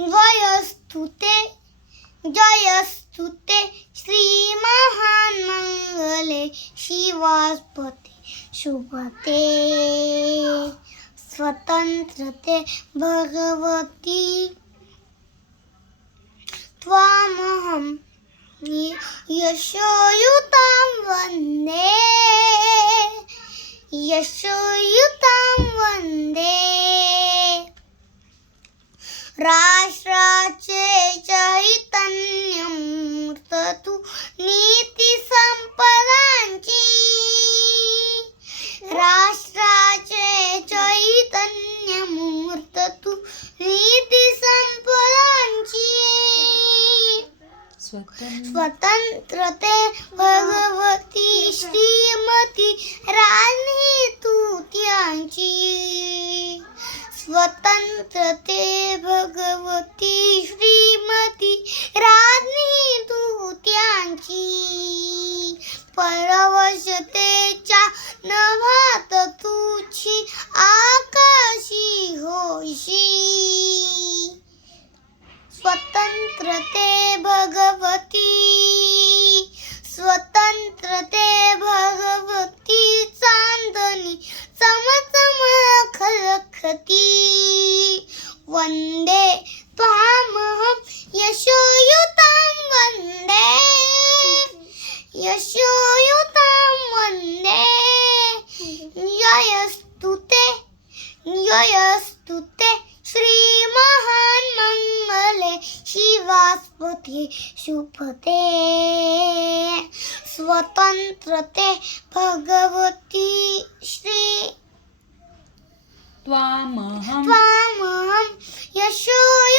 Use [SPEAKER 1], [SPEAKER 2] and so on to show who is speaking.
[SPEAKER 1] वयस्तुते जयस्तुते श्री महान शिवास्पते शुभते स्वतन्त्रते भगवती। त्वामहं य- यशोयुतां वन्दे यशोयुतां वन्दे राष्ट्राचे चैतन्यमूर्ततु नीतिसंपदांची राष्ट्राचे चैतन्यमूर्ततु नीतिसंपदांची
[SPEAKER 2] स्वतंत्र
[SPEAKER 1] स्वतंत्रते भगवती श्रीमती राणी तू त्यांची स्वतंत्रते भगवती श्रीमती राज्ञी तू त्यांची. परवशतेच्या नभात तुझी आकाशी होशी. स्वतंत्रते भगवती स्वतंत्रते भगवती चांदणी चमचम खलखती वंदे त्वामहं यशोयुतां वन्दे यशोयुतां वन्दे जयस्तुते जयस्तुते श्रीमहान् मङ्गले शिवास्पति शुभते स्वतंत्रते भगवती श्री।
[SPEAKER 2] त्वामहं
[SPEAKER 1] त्वामहं yaşıyor.